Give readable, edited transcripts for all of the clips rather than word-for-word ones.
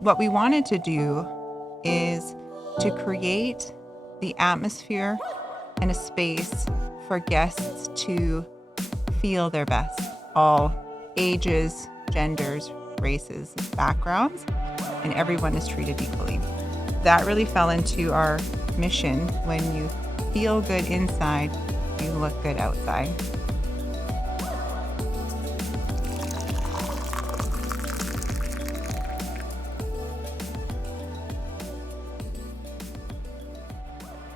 What we wanted to do is to create the atmosphere and a space for guests to feel their best. All ages, genders, races, backgrounds, and everyone is treated equally. That really fell into our mission. When you feel good inside, you look good outside.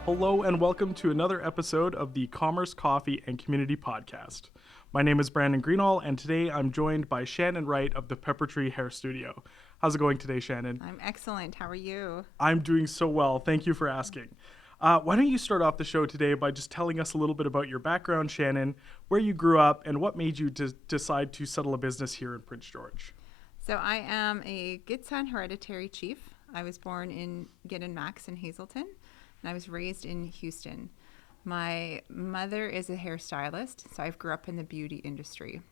Hello and welcome to another episode of the Commerce, Coffee, and Community Podcast. My name is Brandon Greenall, and today I'm joined by Shannon Wright of the Pepper Tree Hair Studio. How's it going today, Shannon? I'm excellent. How are you? I'm doing so well. Thank you for asking. Why don't you start off the show today by just telling us a little bit about your background, Shannon, where you grew up, and what made you decide to settle a business here in Prince George? So I am a Gitsan hereditary chief. I was born in Gideon Max in Hazelton, and I was raised in Houston. My mother is a hairstylist, so I grew up in the beauty industry.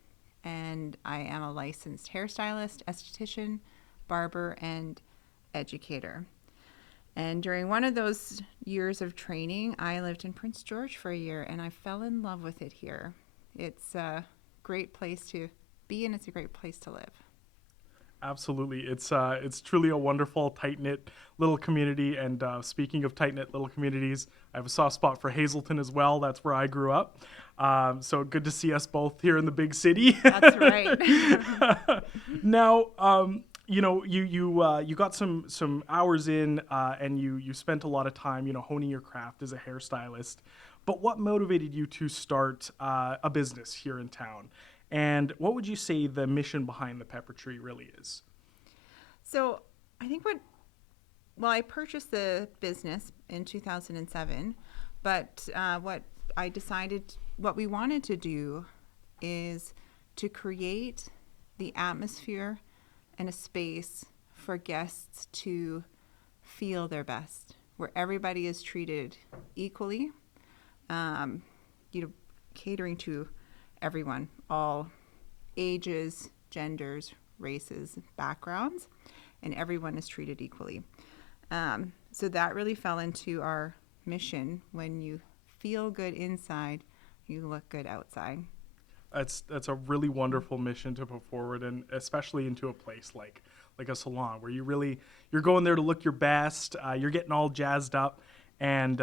And I am a licensed hairstylist, esthetician, barber, and educator. And during one of those years of training, I lived in Prince George for a year, and I fell in love with it here. It's a great place to be, and it's a great place to live. Absolutely. It's truly a wonderful, tight-knit little community. And speaking of tight-knit little communities, I have a soft spot for Hazelton as well. That's where I grew up. So good to see us both here in the big city. That's right. Now, you got some hours in, and you spent a lot of time, honing your craft as a hairstylist. But what motivated you to start a business here in town? And what would you say the mission behind the Pepper Tree really is? So I think I purchased the business in 2007, but what we wanted to do is to create the atmosphere and a space for guests to feel their best, where everybody is treated equally, catering to everyone, all ages, genders, races, backgrounds, and everyone is treated equally. So that really fell into our mission. When you feel good inside, you look good outside. That's a really wonderful mission to put forward, and especially into a place like a salon where you're going there to look your best. You're getting all jazzed up, and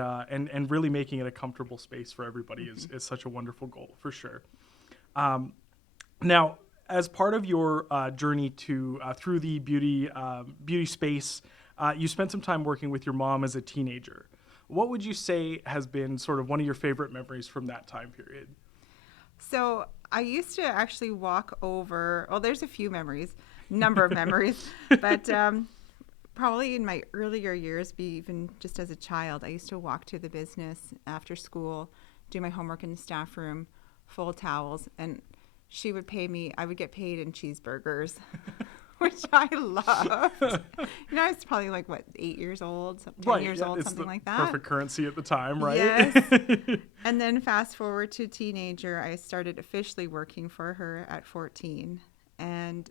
really making it a comfortable space for everybody is such a wonderful goal for sure. Now, as part of your journey through the beauty space, you spent some time working with your mom as a teenager. What would you say has been sort of one of your favorite memories from that time period? So I used to actually walk over. Well, there's a few number of memories, but probably in my earlier years, even just as a child, I used to walk to the business after school, do my homework in the staff room, fold towels, and she would pay me. I would get paid in cheeseburgers, which I loved. I was probably 8 years old, 10 years old, something like that. Perfect currency at the time, right? Yes. And then fast forward to teenager, I started officially working for her at 14. And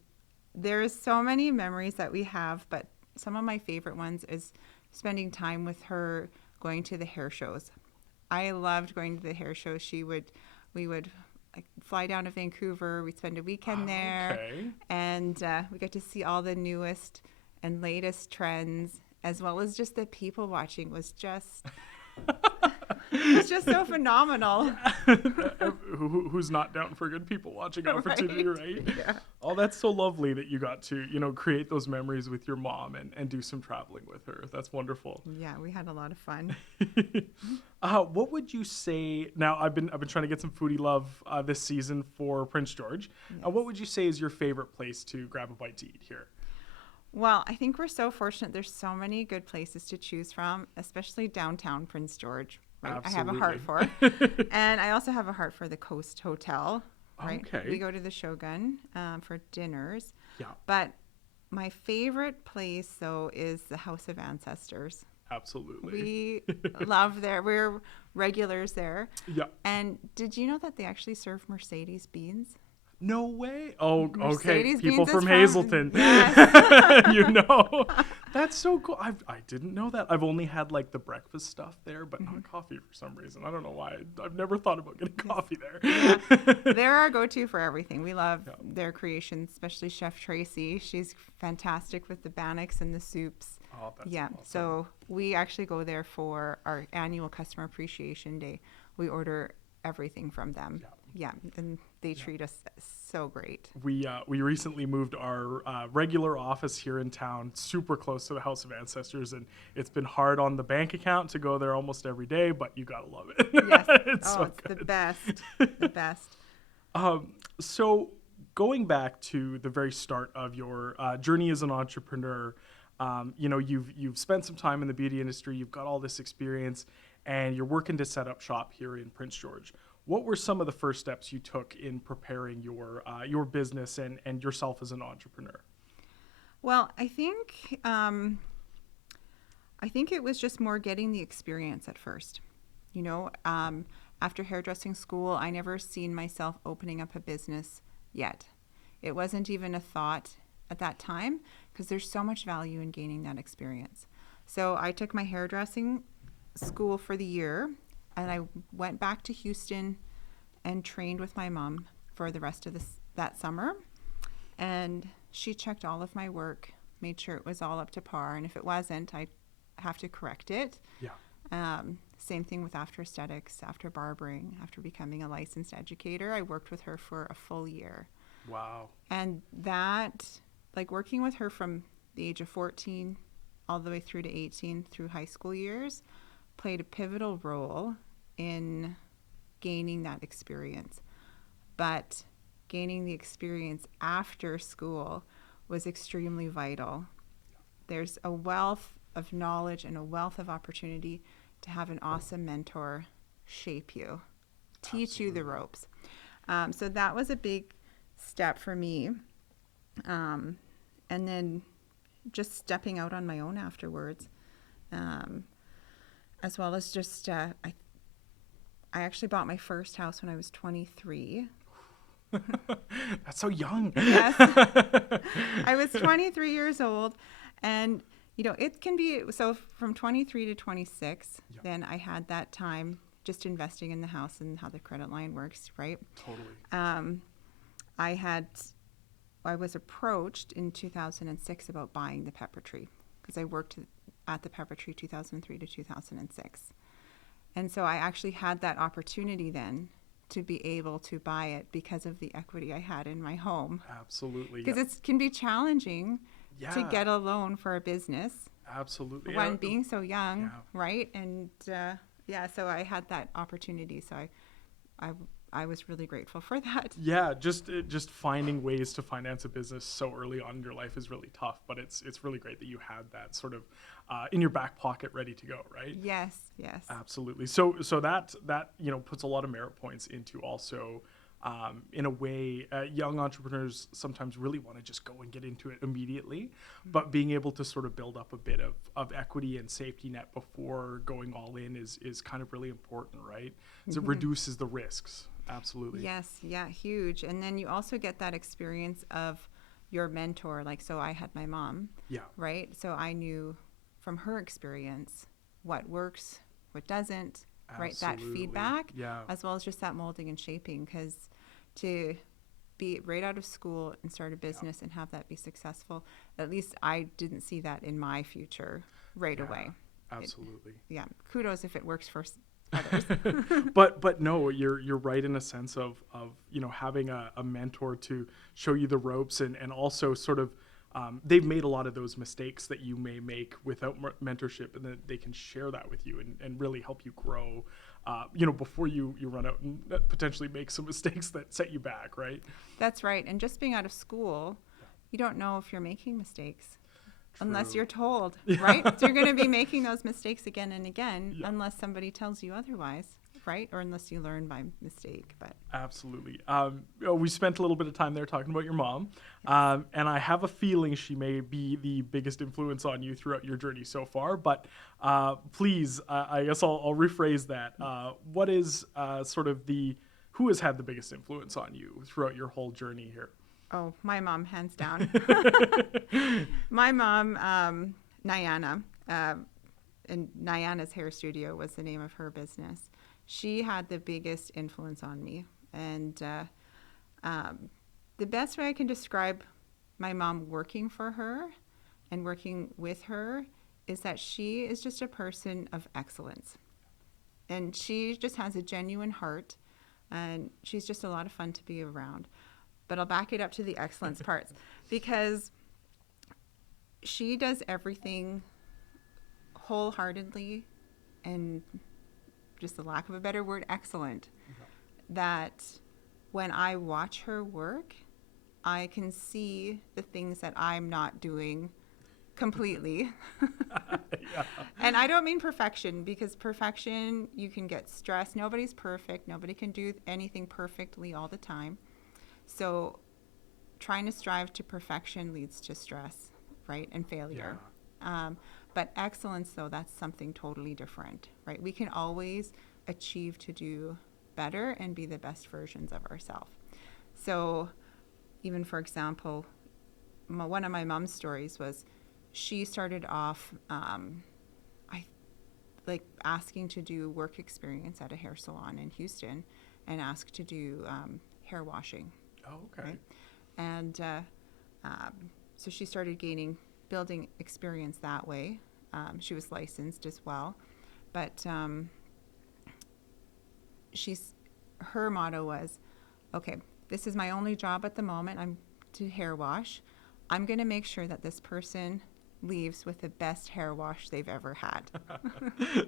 there's so many memories that we have, but some of my favorite ones is spending time with her, going to the hair shows. I loved going to the hair shows. We would fly down to Vancouver. We'd spend a weekend there, and we got to see all the newest and latest trends, as well as just the people watching was just it's just so phenomenal. Who's not down for a good people watching opportunity, right? Yeah. Oh, that's so lovely that you got to, create those memories with your mom and do some traveling with her. That's wonderful. Yeah, we had a lot of fun. What would you say? Now, I've been trying to get some foodie love this season for Prince George. Yes. What would you say is your favorite place to grab a bite to eat here? Well, I think we're so fortunate. There's so many good places to choose from, especially downtown Prince George. Right? I have a heart for. And I also have a heart for the Coast Hotel. Right? Okay. We go to the Shogun for dinners. Yeah. But my favorite place, though, is the House of Ancestors. Absolutely. We love there. We're regulars there. Yeah. And did you know that they actually serve Mercedes beans? No way. Oh, okay. Mercedes People Beans is from from, Hazelton. yes. You know, that's so cool. I didn't know that. I've only had like the breakfast stuff there, but not coffee for some reason. I don't know why. I've never thought about getting coffee Yeah, there. they're our go-to for everything. We love Yeah. their creations, especially Chef Tracy. She's fantastic with the bannocks and the soups. Oh, that's Yeah, awesome. so we actually go there for our annual Customer Appreciation Day. We order everything from them. Yeah, and they treat us so great. We recently moved our regular office here in town super close to the House of Ancestors, and it's been hard on the bank account to go there almost every day, but you gotta love it. Yes. It's Oh, so it's the good. best. The best. So going back to the very start of your journey as an entrepreneur, you know, you've spent some time in the beauty industry, you've got all this experience, and you're working to set up shop here in Prince George. What were some of the first steps you took in preparing your business and yourself as an entrepreneur? Well, I think it was just more getting the experience at first. You know, after hairdressing school, I never seen myself opening up a business yet. It wasn't even a thought at that time because there's so much value in gaining that experience. So I took my hairdressing school for the year and I went back to Houston and trained with my mom for the rest of that summer. And she checked all of my work, made sure it was all up to par. And if it wasn't, I have to correct it. Yeah. Same thing with after aesthetics, after barbering, after becoming a licensed educator. I worked with her for a full year. Wow. And that, like working with her from the age of 14 all the way through to 18 through high school years, played a pivotal role in gaining that experience. But gaining the experience after school was extremely vital. There's a wealth of knowledge and a wealth of opportunity to have an awesome mentor shape you, teach you the ropes. So that was a big step for me. And then just stepping out on my own afterwards, as well as just, I actually bought my first house when I was 23. That's so young. Yes. I was 23 years old, and you know, it can be so from 23 to 26. Yeah. Then I had that time just investing in the house and how the credit line works, right? Totally. I was approached in 2006 about buying the Pepper Tree because I worked at the Pepper Tree 2003 to 2006. And so I actually had that opportunity then to be able to buy it because of the equity I had in my home. Absolutely. Because it can be challenging to get a loan for a business. Absolutely. When being so young, Yeah. right? And so I had that opportunity. So I was really grateful for that. Yeah, just finding ways to finance a business so early on in your life is really tough, but it's really great that you had that sort of in your back pocket ready to go, right? Yes. Absolutely. So that you know puts a lot of merit points into also in a way young entrepreneurs sometimes really want to just go and get into it immediately, but being able to sort of build up a bit of equity and safety net before going all in is kind of really important, right? So it reduces the risks. Absolutely. Yes. Yeah. Huge. And then you also get that experience of your mentor. Like, so I had my mom. Yeah. Right. So I knew from her experience what works, what doesn't, right? That Absolutely. feedback, Yeah. as well as just that molding and shaping. Because to be right out of school and start a business and have that be successful, at least I didn't see that in my future right away. Absolutely. Kudos if it works for others. but no, you're right in a sense of you know having a mentor to show you the ropes and also sort of they've made a lot of those mistakes that you may make without mentorship, and then they can share that with you and really help you grow you know before you run out and potentially make some mistakes that set you back, right? That's right. And just being out of school, you don't know if you're making mistakes. Unless True. you're told, right? So you're going to be making those mistakes again and again unless somebody tells you otherwise, right? Or unless you learn by mistake. But Absolutely. We spent a little bit of time there talking about your mom, and I have a feeling she may be the biggest influence on you throughout your journey so far. But please, I guess I'll rephrase that. What is sort of the who has had the biggest influence on you throughout your whole journey here? Oh, my mom, hands down. My mom, Nyana, and Nyana's Hair Studio was the name of her business. She had the biggest influence on me. And the best way I can describe my mom working for her and working with her is that she is just a person of excellence. And she just has a genuine heart, and she's just a lot of fun to be around. But I'll back it up to the excellence parts, because she does everything wholeheartedly and, just the lack of a better word, excellent. That when I watch her work, I can see the things that I'm not doing completely. Yeah. And I don't mean perfection, because perfection, you can get stressed. Nobody's perfect. Nobody can do anything perfectly all the time. So trying to strive to perfection leads to stress, right? And failure. But excellence, though, that's something totally different, right? We can always achieve to do better and be the best versions of ourselves. So even, for example, one of my mom's stories was she started off asking to do work experience at a hair salon in Houston, and asked to do hair washing. Oh, okay. Right? And so she started building experience that way. She was licensed as well, but her motto was, okay, this is my only job at the moment. I'm to hair wash. I'm going to make sure that this person leaves with the best hair wash they've ever had.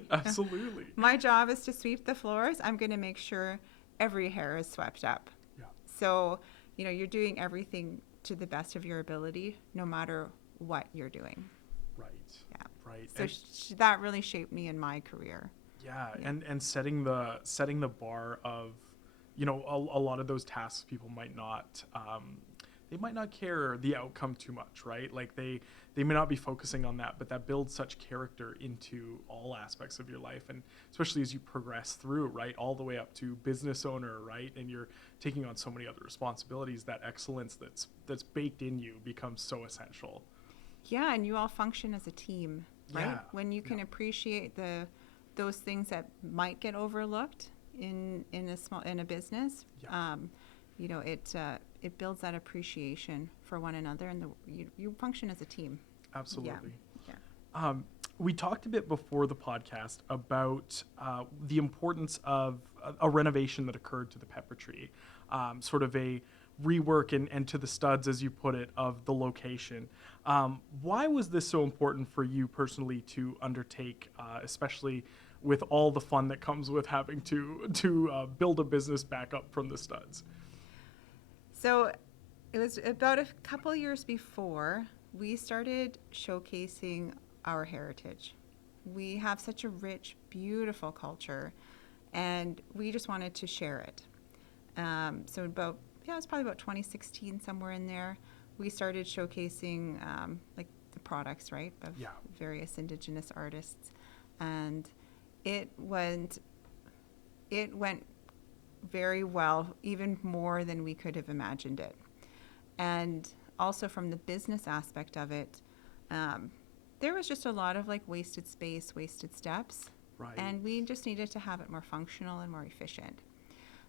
Absolutely. My job is to sweep the floors. I'm going to make sure every hair is swept up. Yeah. So, you're doing everything to the best of your ability, no matter what you're doing. Right. Yeah. Right. So that really shaped me in my career. Yeah. And setting the bar of, a lot of those tasks people might not, they might not care the outcome too much, right? Like they may not be focusing on that, but that builds such character into all aspects of your life, and especially as you progress through, right, all the way up to business owner, right, and you're taking on so many other responsibilities. That excellence that's baked in you becomes so essential. Yeah, and you all function as a team, right? Yeah. When you can appreciate those things that might get overlooked in a business. Yeah. It builds that appreciation for one another, and you function as a team. Absolutely. Yeah. We talked a bit before the podcast about the importance of a renovation that occurred to the Peppertree, sort of a rework and to the studs, as you put it, of the location. Why was this so important for you personally to undertake, especially with all the fun that comes with having to build a business back up from the studs? So it was about a couple years before we started showcasing our heritage. We have such a rich, beautiful culture, and we just wanted to share it. So it was probably about 2016, somewhere in there, we started showcasing the products, right, of various Indigenous artists, and it went very well, even more than we could have imagined it. And also from the business aspect of it, there was just a lot of wasted space, wasted steps, Right. and we just needed to have it more functional and more efficient.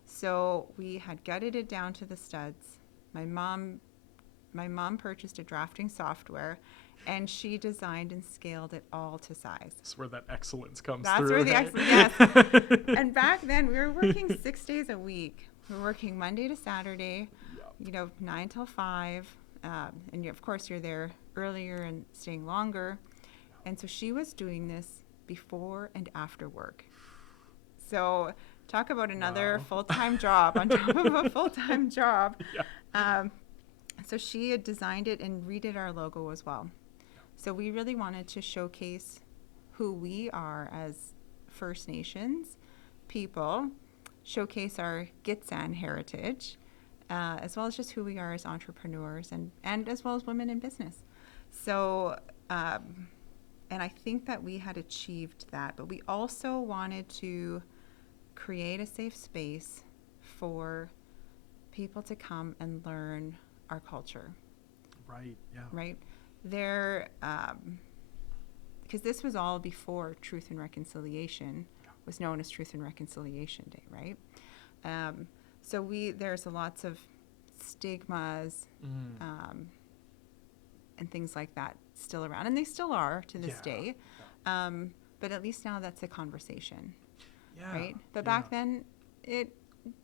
So we had gutted it down to the studs. My mom purchased a drafting software, and she designed and scaled it all to size. That's where that excellence comes That's through. where the excellence, yes. And back then, we were working 6 days a week. We were working Monday to Saturday, 9 till 5. And of course, you're there earlier and staying longer. And so she was doing this before and after work. So talk about another full-time job on top of a full-time job. Yeah. So she had designed it and redid our logo as well. So we really wanted to showcase who we are as First Nations people, showcase our Gitxsan heritage, as well as just who we are as entrepreneurs and as well as women in business. So, and I think that we had achieved that, but we also wanted to create a safe space for people to come and learn our culture, Right. Yeah. right? There, because this was all before Truth and Reconciliation was known as Truth and Reconciliation Day, right? So there's lots of stigmas and things like that still around, and they still are to this day. But at least now that's a conversation, right? But back then, it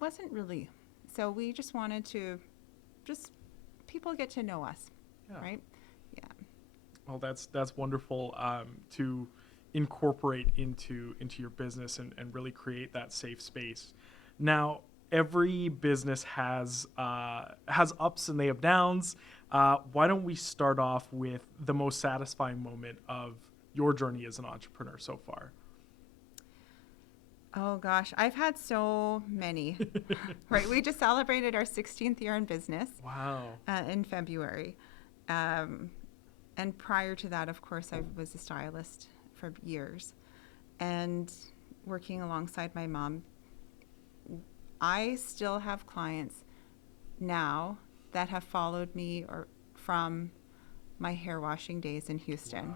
wasn't really. So we just wanted to people get to know us, right? Yeah. Well, that's wonderful to incorporate into your business and really create that safe space. Now, every business has ups and they have downs. Why don't we start off with the most satisfying moment of your journey as an entrepreneur so far? Oh gosh, I've had so many. Right, we just celebrated our 16th year in business. Wow. In February. And prior to that, of course, I was a stylist for years. And working alongside my mom, I still have clients now that have followed me or from my hair washing days in Houston.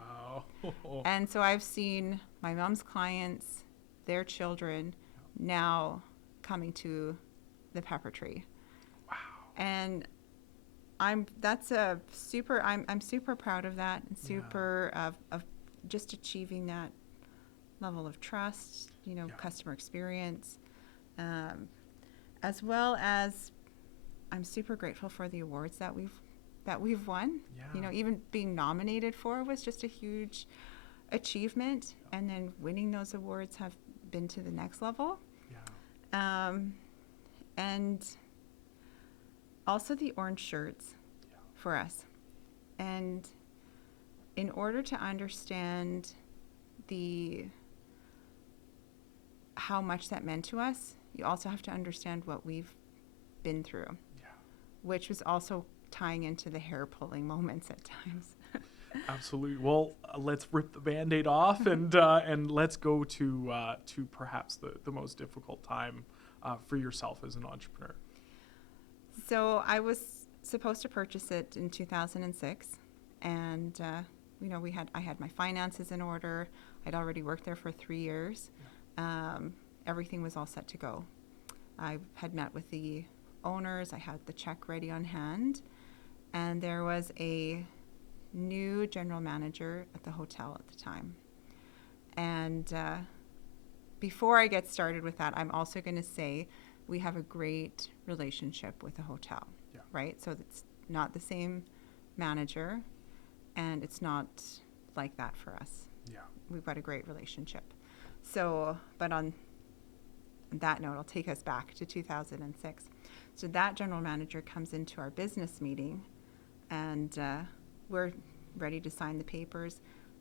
Wow. And so I've seen my mom's clients, their children, now coming to the Pepper Tree. Wow. And I'm super proud of that, and super of just achieving that level of trust, customer experience, as well as I'm super grateful for the awards that we've won. Even being nominated for was just a huge achievement, and then winning those awards have been to the next level. And also the orange shirts for us. And in order to understand how much that meant to us, you also have to understand what we've been through, which was also tying into the hair pulling moments at times. Absolutely. Well, let's rip the Band-Aid off and let's go to perhaps the most difficult time for yourself as an entrepreneur. So I was supposed to purchase it in 2006, and I had my finances in order. I'd already worked there for 3 years. Everything was all set to go. I had met with the owners. I had the check ready on hand, and there was a new general manager at the hotel at the time. And before I get started with that, I'm also going to say we have a great relationship with the hotel, right? So it's not the same manager, and it's not like that for us. We've got a great relationship. So, but on that note, I'll take us back to 2006. So that general manager comes into our business meeting, and we're ready to sign the papers.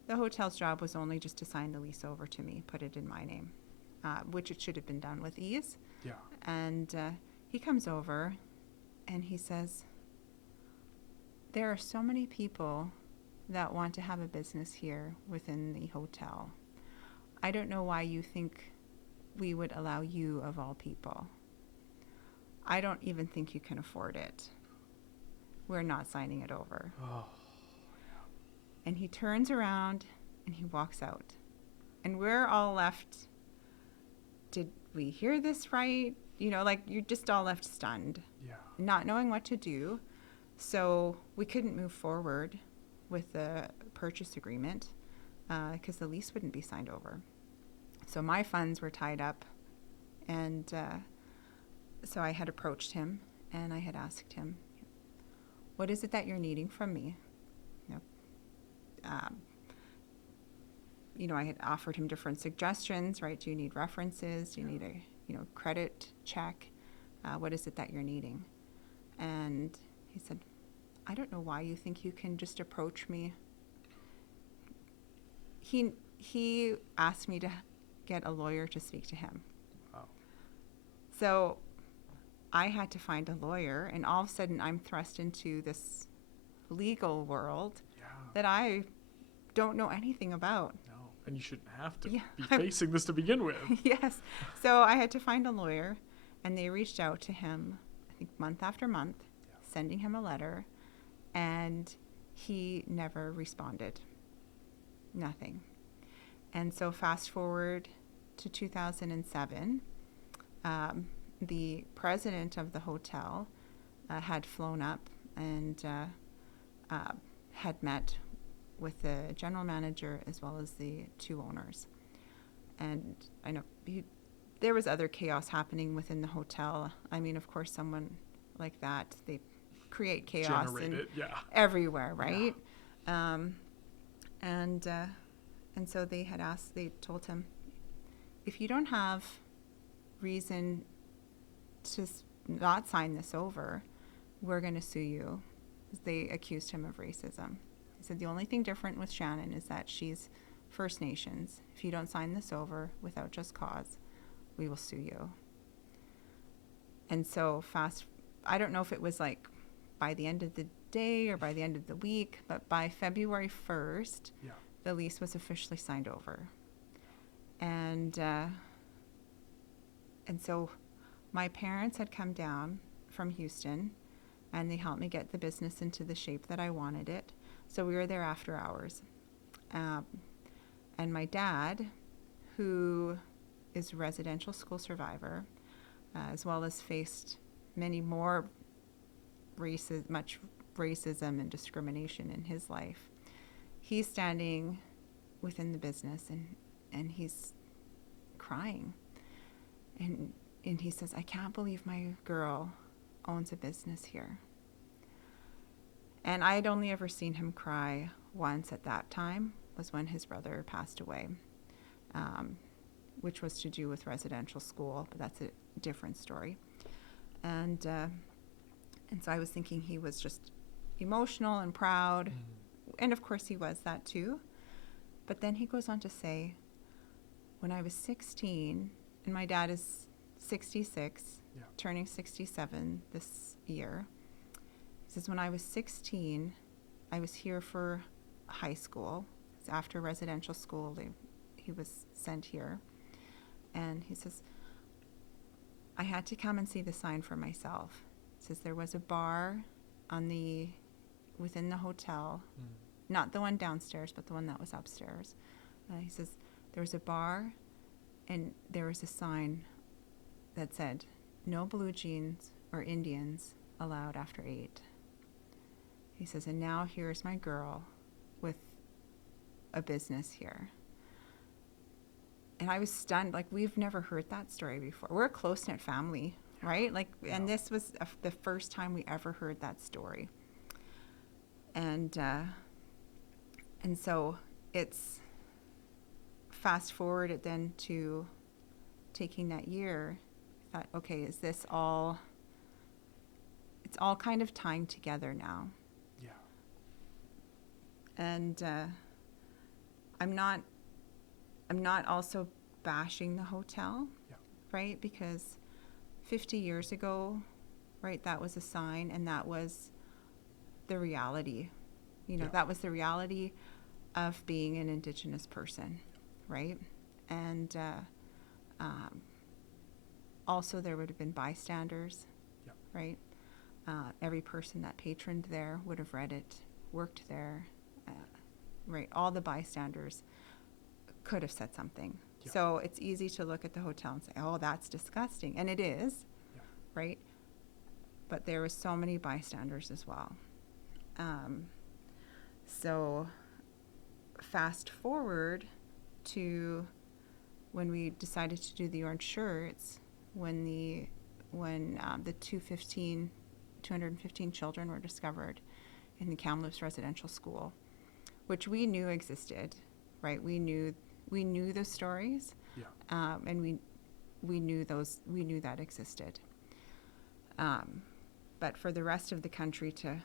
The hotel's job was only just to sign the lease over to me, put it in my name, which it should have been done with ease. And he comes over and he says, there are so many people that want to have a business here within the hotel. I don't know why you think we would allow you of all people. I don't even think you can afford it. We're not signing it over. And he turns around and he walks out. And we're all left, did we hear this right? You're just all left stunned, not knowing what to do. So we couldn't move forward with the purchase agreement because the lease wouldn't be signed over. So my funds were tied up, and so I had approached him and I had asked him, what is it that you're needing from me? I had offered him different suggestions, right? Do you need references? Do you need a credit check? What is it that you're needing? And he said, I don't know why you think you can just approach me. He asked me to get a lawyer to speak to him. Wow. So I had to find a lawyer, and all of a sudden I'm thrust into this legal world that I don't know anything about. No, and you shouldn't have to be facing this to begin with. Yes. So I had to find a lawyer, And they reached out to him, I think month after month, sending him a letter, and he never responded. Nothing. And so fast forward to 2007, the president of the hotel had flown up and had met with the general manager as well as the two owners. And I know there was other chaos happening within the hotel. I mean, of course, someone like that, they create chaos everywhere, right? Yeah. And so they told him, if you don't have reason to not sign this over, we're going to sue you. They accused him of racism. He said the only thing different with Shannon is that she's First Nations. If you don't sign this over without just cause, we will sue you. And so I don't know if it was like by the end of the day or by the end of the week, but by February 1st, the lease was officially signed over. And so my parents had come down from Houston, and they helped me get the business into the shape that I wanted it. So we were there after hours. And my dad, who is a residential school survivor, as well as faced many more much racism and discrimination in his life, he's standing within the business and he's crying. And he says, I can't believe my girl owns a business here. And I had only ever seen him cry once at that time, was when his brother passed away, which was to do with residential school, but that's a different story. And so I was thinking he was just emotional and proud, and of course he was that too. But then he goes on to say, when I was 16, and my dad is 66, turning 67 this year. He says, when I was 16, I was here for high school. It's after residential school, he was sent here. And he says, I had to come and see the sign for myself. He says there was a bar within the hotel, not the one downstairs, but the one that was upstairs. He says there was a bar, and there was a sign that said, no blue jeans or Indians allowed after 8. He says, and now here's my girl with a business here. And I was stunned. Like, we've never heard that story before. We're a close-knit family, right? Like, and this was the first time we ever heard that story. And so it's fast forward it then to taking that year. I thought, okay, is this all? It's all kind of tying together now. Yeah. And I'm not also bashing the hotel, right? Because 50 years ago, right, that was a sign, and that was the reality. That was the reality of being an Indigenous person, right? And also there would have been bystanders, right? Every person that patroned there would have read it, worked there, right? All the bystanders could have said something. So it's easy to look at the hotel and say, oh, that's disgusting. And it is, right? But there were so many bystanders as well. So fast forward to when we decided to do the orange shirts, when the 215 children were discovered in the Kamloops residential school, which we knew existed, right? We knew the stories, and we knew that existed. But for the rest of the country to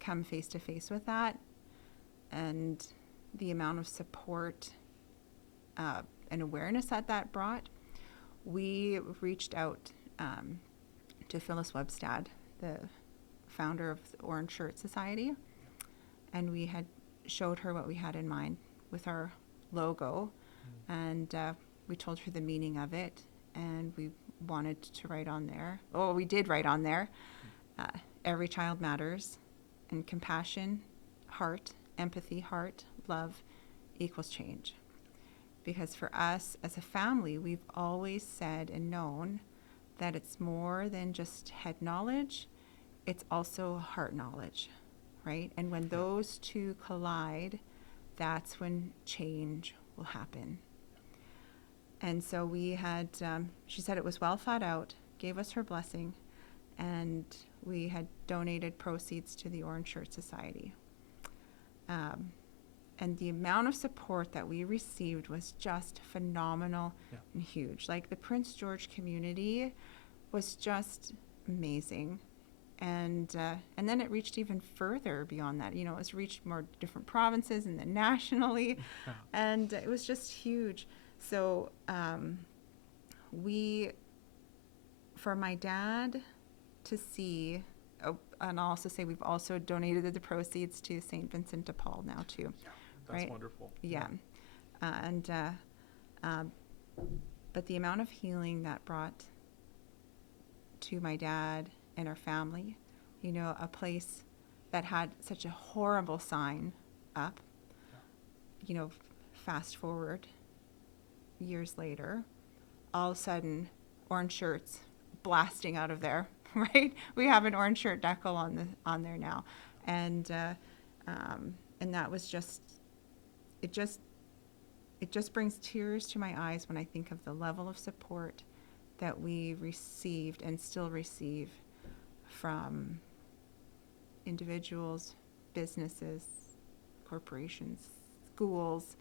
come face to face with that, and the amount of support and awareness that brought, we reached out to Phyllis Webstad, the founder of the Orange Shirt Society, and we had showed her what we had in mind with our logo, and we told her the meaning of it, and we wanted to write on there. Oh, we did write on there. Uh, every child matters, and compassion, heart, empathy, heart, love equals change. Because for us as a family, we've always said and known that it's more than just head knowledge, it's also heart knowledge, right? And when those two collide, that's when change will happen. And so we had, she said it was well thought out, gave us her blessing, and we had donated proceeds to the Orange Shirt Society. And the amount of support that we received was just phenomenal and huge. Like the Prince George community was just amazing. And then it reached even further beyond that. It was reached more different provinces and then nationally. And it was just huge. So for my dad to see, and I'll also say we've also donated the proceeds to St. Vincent de Paul now too. Yeah, that's right? wonderful. Yeah. But the amount of healing that brought to my dad and our family, a place that had such a horrible sign up, fast forward years later, all of a sudden, orange shirts blasting out of there, right? We have an orange shirt decal on there now. And that was just, it just brings tears to my eyes when I think of the level of support that we received and still receive from individuals, businesses, corporations, schools.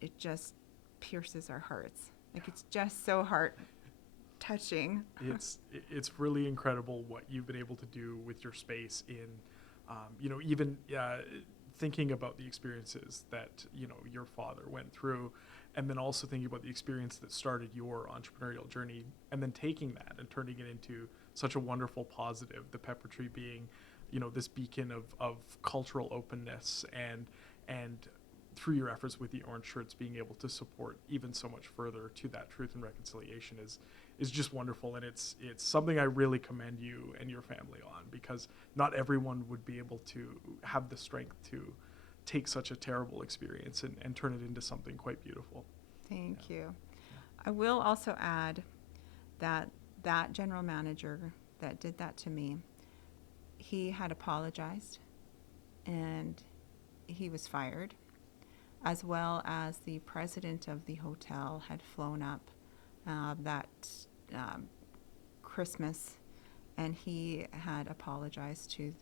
It just pierces our hearts. Like it's just so heart touching. It's really incredible what you've been able to do with your space in, even thinking about the experiences that, your father went through, and then also thinking about the experience that started your entrepreneurial journey, and then taking that and turning it into such a wonderful positive, the Pepper Tree being, this beacon of cultural openness, and through your efforts with the Orange Shirts, being able to support even so much further to that truth and reconciliation is just wonderful. And it's something I really commend you and your family on, because not everyone would be able to have the strength to take such a terrible experience and turn it into something quite beautiful. Thank you. I will also add that general manager that did that to me, he had apologized and he was fired, as well as the president of the hotel had flown up that Christmas, and he had apologized to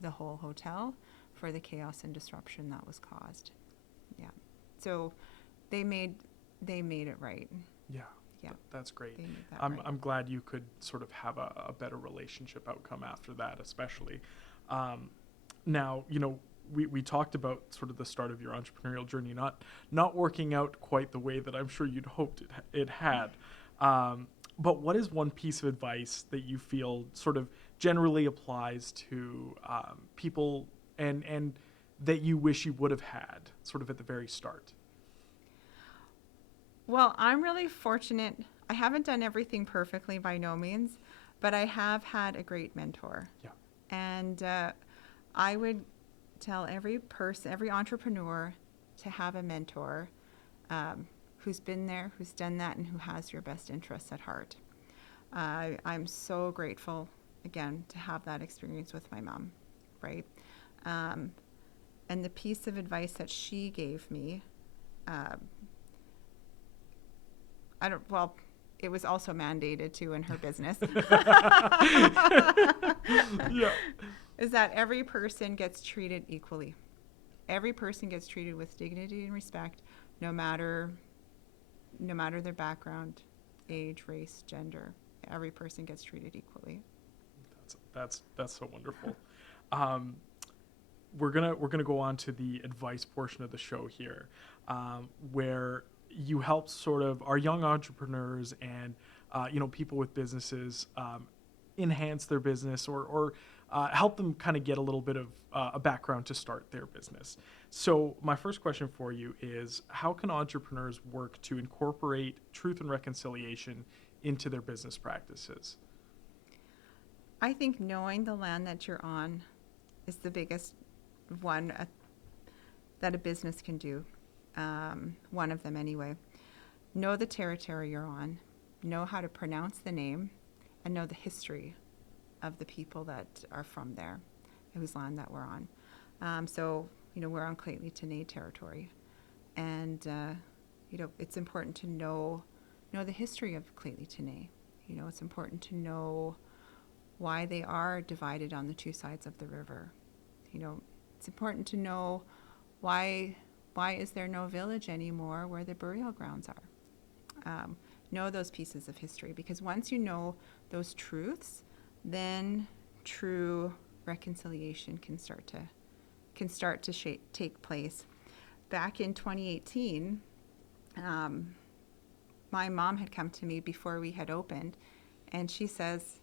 the whole hotel for the chaos and disruption that was caused. Yeah. So they made it right. Yeah. Yeah. That's great. They made that I'm right. I'm glad you could sort of have a better relationship outcome after that, especially. Now, we talked about sort of the start of your entrepreneurial journey not working out quite the way that I'm sure you'd hoped it had. But what is one piece of advice that you feel sort of generally applies to people and that you wish you would have had sort of at the very start? Well, I'm really fortunate. I haven't done everything perfectly by no means, but I have had a great mentor. Yeah. And I would tell every person, every entrepreneur, to have a mentor who's been there, who's done that, and who has your best interests at heart. I'm so grateful, again, to have that experience with my mom, right? And the piece of advice that she gave me, it was also mandated too in her business. Yeah. Is that every person gets treated equally. Every person gets treated with dignity and respect, no matter their background, age, race, gender. Every person gets treated equally. That's so wonderful. We're gonna go on to the advice portion of the show here, where you help sort of our young entrepreneurs and people with businesses enhance their business or help them kind of get a little bit of a background to start their business. So my first question for you is, how can entrepreneurs work to incorporate truth and reconciliation into their business practices? I think knowing the land that you're on is the biggest one that a business can do. One of them anyway. Know the territory you're on, know how to pronounce the name, and know the history of the people that are from there, whose land that we're on. So, we're on Clayton Tenay territory. And, it's important to know the history of Clayton Tenay. It's important to know why they are divided on the two sides of the river. It's important to know why is there no village anymore where the burial grounds are. Know those pieces of history, because once you know those truths, then true reconciliation can start to take place. Back in 2018, my mom had come to me before we had opened, and she says,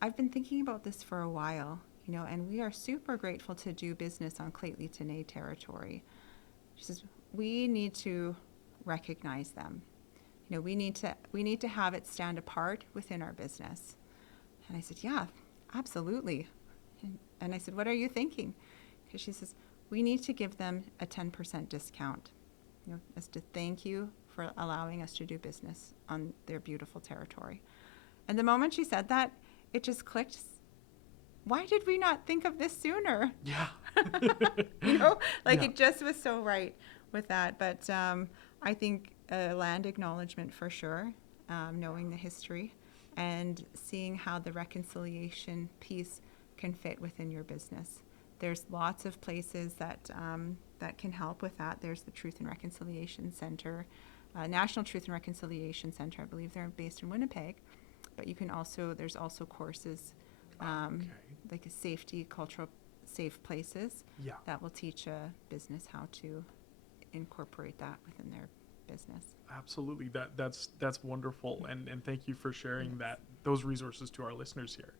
I've been thinking about this for a while, and we are super grateful to do business on Clayton Tenay territory. She says, we need to recognize them. We need to have it stand apart within our business. And I said, yeah, absolutely. And I said, what are you thinking? Because she says, we need to give them a 10% discount, as to thank you for allowing us to do business on their beautiful territory. And the moment she said that, it just clicked. Why did we not think of this sooner? Yeah. Yeah. It just was so right with that. But I think land acknowledgement for sure, knowing the history and seeing how the reconciliation piece can fit within your business. There's lots of places that can help with that. There's the Truth and Reconciliation Center, National Truth and Reconciliation Center. I believe they're based in Winnipeg. But there's also courses, like cultural safe places, that will teach a business how to incorporate that within their business. Absolutely. That's wonderful. And thank you for sharing those resources to our listeners here.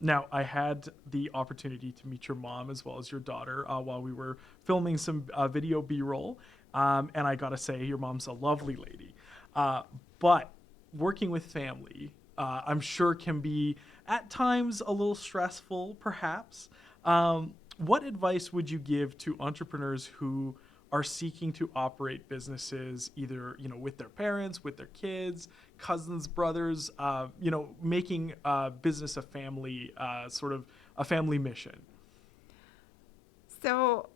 Now, I had the opportunity to meet your mom as well as your daughter while we were filming some video B-roll. And I got to say, your mom's a lovely lady. But working with family, I'm sure can be at times a little stressful, perhaps. What advice would you give to entrepreneurs who are seeking to operate businesses, either with their parents, with their kids, cousins, brothers, making business a family, sort of a family mission? So,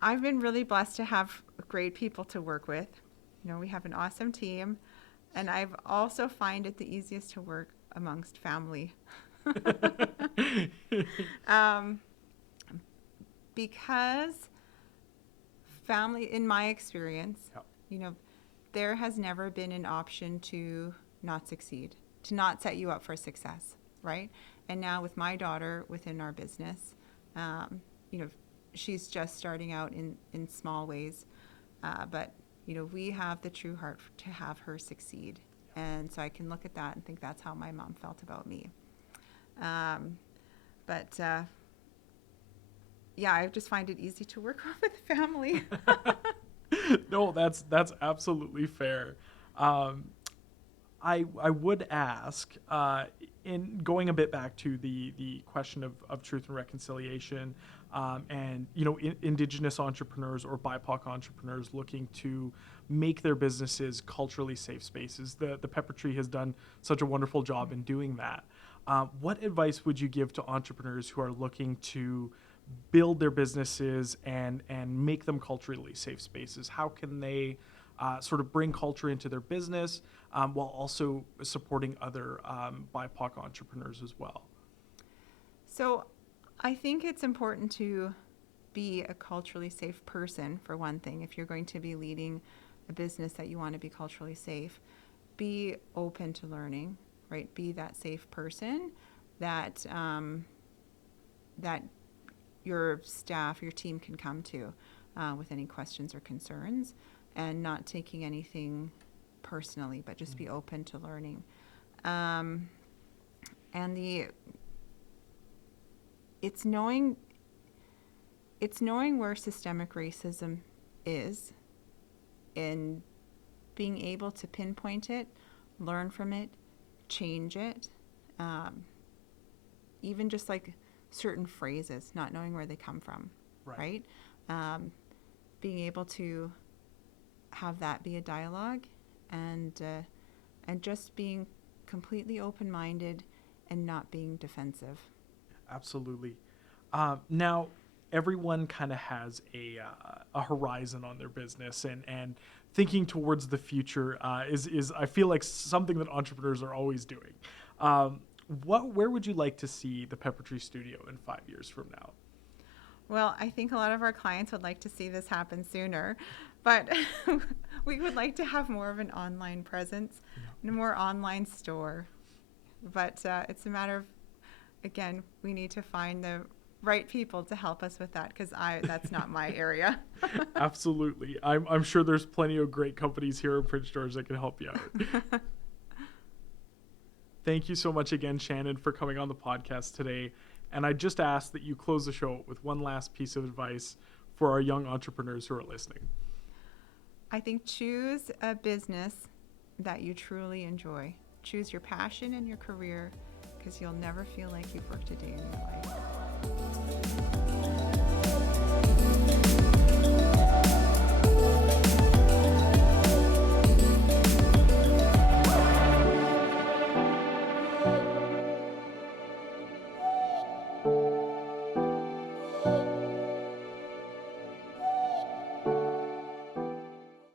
I've been really blessed to have great people to work with. We have an awesome team. And I've also find it the easiest to work amongst family. Because family, in my experience, there has never been an option to not succeed, to not set you up for success, right? And now with my daughter within our business, she's just starting out in small ways, but we have the true heart to have her succeed. And so I can look at that and think that's how my mom felt about me. I just find it easy to work with family. No, that's absolutely fair. I would ask, in going a bit back to the question of truth and reconciliation, and Indigenous entrepreneurs or BIPOC entrepreneurs looking to make their businesses culturally safe spaces. The Pepper Tree has done such a wonderful job in doing that. What advice would you give to entrepreneurs who are looking to build their businesses and make them culturally safe spaces? How can they sort of bring culture into their business while also supporting other BIPOC entrepreneurs as well? So I think it's important to be a culturally safe person, for one thing. If you're going to be leading a business that you want to be culturally safe, be open to learning, right? Be that safe person that that your staff, your team can come to with any questions or concerns, and not taking anything personally, but just be open to learning. And it's knowing where systemic racism is and being able to pinpoint it, learn from it, change it. Even just like certain phrases, not knowing where they come from, right? Being able to have that be a dialogue, and just being completely open-minded and not being defensive. Absolutely. Now, everyone kind of has a horizon on their business, and thinking towards the future is I feel like something that entrepreneurs are always doing. Where would you like to see the Pepper Tree Studio in 5 years from now? Well, I think a lot of our clients would like to see this happen sooner, but we would like to have more of an online presence and a more online store. But it's a matter of, again, we need to find the right people to help us with that, because that's not my area. Absolutely. I'm sure there's plenty of great companies here in Prince George that can help you out. Thank you so much again, Shannon, for coming on the podcast today. And I just ask that you close the show with one last piece of advice for our young entrepreneurs who are listening. I think choose a business that you truly enjoy. Choose your passion and your career, because you'll never feel like you've worked a day in your life.